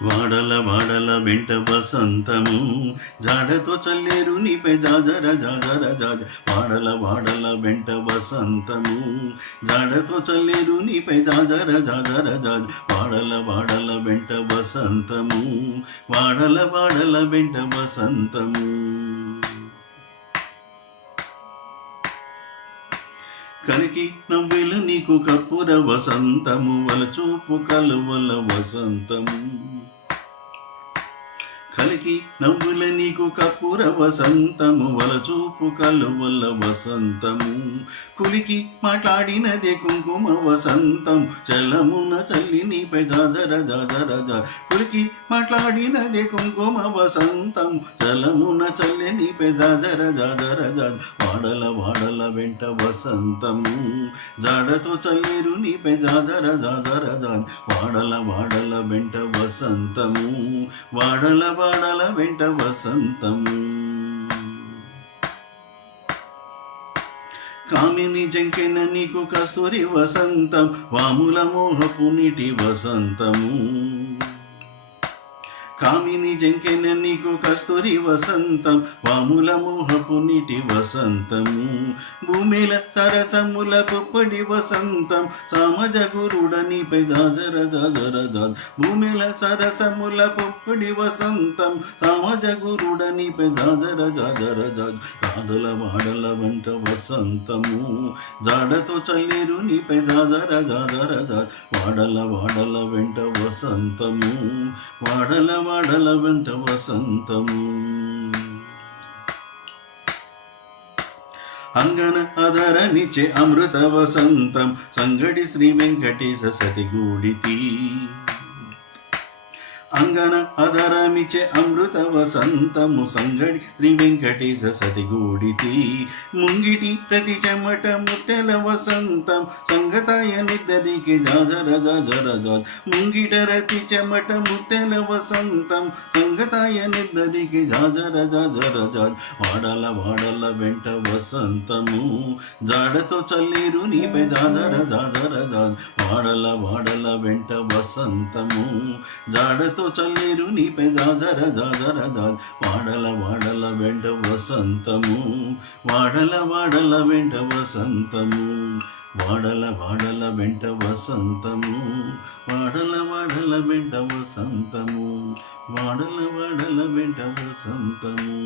వాడల వాడల వెంట వసంతము జాడతో చల్లేరు నీపై జాజర జాజర జాజ వాడల వాడల వెంట వసంతము జాడతో చల్లేరు నీపై జాజర జాజర జాజ వాడల వాడల వెంట వసంతము వాడల వాడల వెంట వసంతము కలికి నవ్వుల నీకు కప్పుర వసంతము వలచూపు కలువల వసంతము కలికి నవ్వుల నీకు కప్పుర వసంతము వలచూపు కలువల వసంతము కులికి మాట్లాడినదే కుంకుమ వసంతం చలమున చల్లి నీపై జాజర జాజర జా కులికి మాట్లాడినదే కుంకుమ వసంతం చలమున చల్లి నీపై జాజర జాజర జా వాడల వాడల వెంట వసంతము జాడతో చల్లేరు నీపై జాజర జాజర జా వాడల వాడల వెంట వసంతము వాడల వాడల వెంట వసంతము కామిని జంకెన నీకు కస్తూరి వసంతం వాముల మోహపు నీటి వసంతము కామిని జంకెన నీకు కస్తూరి వసంతం వాముల మోహపు నీటి వసంతము భూమిల సరసముల పుప్పడి వసంతం సామజ గురుడ నీపై జాజర జాజర జాజ భూమిల సరసముల పుప్పడి వసంతం సామజ గురుడ నీపై జాజర జాజర జాజ వాడల వాడల వెంట వసంతము జాడతో చల్లేరు నీపై జాజర జాజర జాజ వాడల వాడల వెంట వసంతము వాడల వాడల వెంట వసంతము అంగన అధరమిచే అమృత వసంతం సంగడి శ్రీ వెంకటేశ సతిగూడితి అంగన అధరమిచే అమృత వసంతము సంగడి శ్రీ వెంకటేశ సతిగూడితి ముంగిటి ప్రతి చెమట ముత్తెల వసంతం సంగతాయ నిద్దరికి జాజర జాజర జాజ ముంగిట రతి చెమట ముత్తెల వసంతం సంగతాయ నిద్దరికి జాజర జాజర జాజ వాడల వాడల వెంట వసంతము జాడతో చల్లేరు నీపై జాజర జాజర జాజ వాడల వాడల వెంట వసంతము జాడతో చల్లేరు నీపై జాజర జాజర జాజ వాడల వాడల వెంట వసంతము వాడల వాడల వెంట వసంతము వాడల వాడల వెంట వసంతము వాడల వాడల వెంట వసంతము వాడల వాడల వెంట వసంతము